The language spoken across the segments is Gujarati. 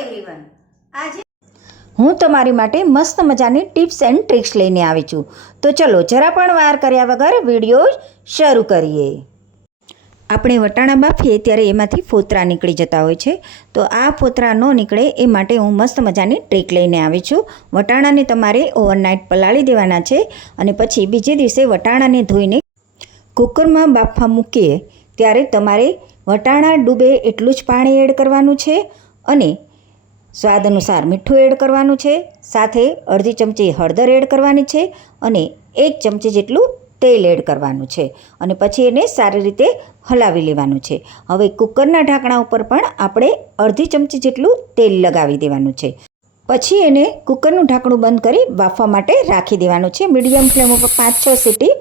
એવરીવન આજે હું તમારી માટે મસ્ત મજાની ટિપ્સ એન્ડ ટ્રિક્સ લઈને આવી છું. તો ચલો જરા પણ વાર કર્યા વગર વીડિયો શરૂ કરીએ. આપણે વટાણા બાફીએ ત્યારે એમાંથી ફોતરા નીકળી જતા હોય છે. તો આ ફોતરા ન નીકળે એ માટે હું મસ્ત મજાની ટ્રીક લઈને આવી છું. વટાણાને તમારે ઓવરનાઇટ પલાળી દેવાના છે અને પછી બીજે દિવસે વટાણાને ધોઈને કુકરમાં બાફવા મૂકીએ. ત્યારે તમારે વટાણા ડૂબે એટલું જ પાણી એડ કરવાનું છે અને સ્વાદ અનુસાર મીઠું એડ કરવાનું છે, સાથે અડધી ચમચી હળદર એડ કરવાની છે અને એક ચમચી જેટલું તેલ એડ કરવાનું છે અને પછી એને સારી રીતે હલાવી લેવાનું છે. હવે કુકરના ઢાંકણા ઉપર પણ આપણે અડધી ચમચી જેટલું તેલ લગાવી દેવાનું છે. પછી એને કુકરનું ઢાંકણું બંધ કરી બાફવા માટે રાખી દેવાનું છે. મીડિયમ ફ્લેમ ઉપર પાંચ છ સીટી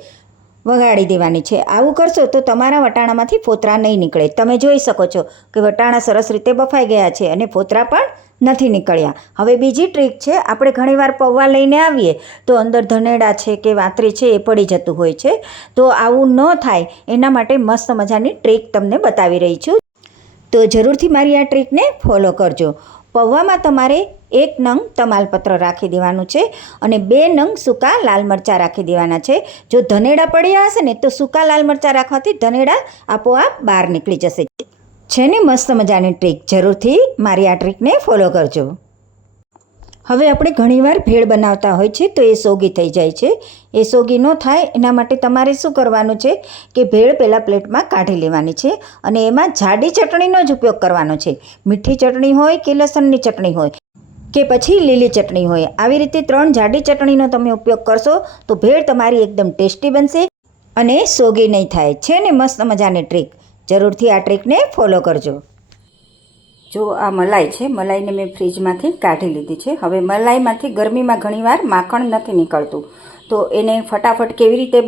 વગાડી દેવાની છે. આવું કરશો તો તમારા વટાણામાંથી ફોતરા નહીં નીકળે. તમે જોઈ શકો છો કે વટાણા સરસ રીતે બફાઈ ગયા છે અને ફોતરા પણ નથી નીકળ્યા. હવે બીજી ટ્રીક છે, આપણે ઘણીવાર પૌવા લઈને આવીએ તો અંદર ધનેડા છે કે વાતરી છે એ પડી જતું હોય છે. તો આવું ન થાય. એના માટે મસ્ત મજાની ટ્રીક તમને બતાવી રહી છું. તો જરૂરથી મારી આ ટ્રીકને ફોલો કરજો. પૌવામાં તમારે એક નંગ તમાલપત્ર રાખી દેવાનું છે અને બે નંગ સૂકા લાલ મરચાં રાખી દેવાના છે. જો ધનેડા પડ્યા હશે ને તો સૂકા લાલ મરચાં રાખવાથી ધનેડા આપોઆપ બહાર નીકળી જશે. છે ને મસ્ત મજાની ટ્રીક, જરૂરથી મારી આ ટ્રીકને ફોલો કરજો. હવે આપણે ઘણીવાર ભેળ બનાવતા હોય છે તો એ સોગી થઈ જાય છે. એ સોગી ન થાય એના માટે તમારે શું કરવાનું છે કે ભેળ પહેલાં પ્લેટમાં કાઢી લેવાની છે અને એમાં જાડી ચટણીનો જ ઉપયોગ કરવાનો છે. મીઠી ચટણી હોય કે લસણની ચટણી હોય કે પછી લીલી ચટણી હોય. આવી રીતે ત્રણ જાડી ચટણીનો તમે ઉપયોગ કરશો તો ભેળ તમારી એકદમ ટેસ્ટી બનશે અને સોગી નહીં થાય. છે ને મસ્ત મજાની ટ્રીક. જરૂરથી આ ટ્રીકને ફોલો કરજો. જો આ મલાઈ છે, મલાઈને મેં ફ્રીજમાંથી કાઢી લીધી છે. હવે મલાઈમાંથી ગરમીમાં ઘણીવાર માખણ નથી નીકળતું. તો એને ફટાફટ કેવી રીતે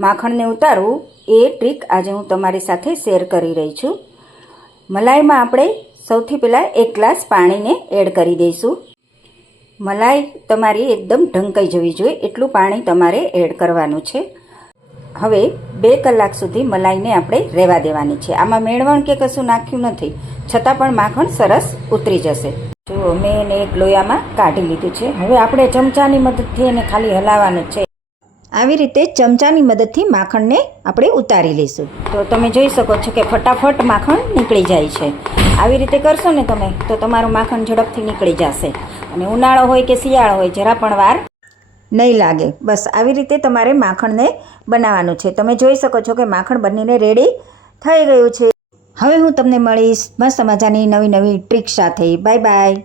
માખણને ઉતારવું એ ટ્રીક આજે હું તમારી સાથે શેર કરી રહી છું. મલાઈમાં આપણે સૌથી પહેલાં એક ગ્લાસ પાણીને એડ કરી દઈશું. મલાઈ તમારી એકદમ ઢંકાઈ જવી જોઈએ, એટલું પાણી તમારે એડ કરવાનું છે. હવે બે કલાક સુધી મલાઈને આપણે રહેવા દેવાની છે. આમાં મેળવણ કે કશું નાખ્યું નથી, છતાં પણ માખણ સરસ ઉતરી જશે. જો મેં એને એક લોયામાં કાઢી લીધું છે. હવે આપણે ચમચાની મદદથી એને ખાલી હલાવવાનું છે. આવી રીતે ચમચાની મદદથી માખણને આપણે ઉતારી લઈશું. તો તમે જોઈ શકો છો કે ફટાફટ માખણ નીકળી જાય છે. આવી રીતે કરશો ને તમે, તો તમારું માખણ ઝડપથી નીકળી જશે. અને ઉનાળો હોય કે શિયાળો હોય, જરા પણ વાર નહીં લાગે. બસ, આવી રીતે તમારે માખણને બનાવવાનું છે. તમે જોઈ શકો છો કે માખણ બનીને રેડી થઈ ગયું છે. હવે હું તમને મળીશ મસ્ત મજાની નવી નવી ટ્રીક સાથે. Bye bye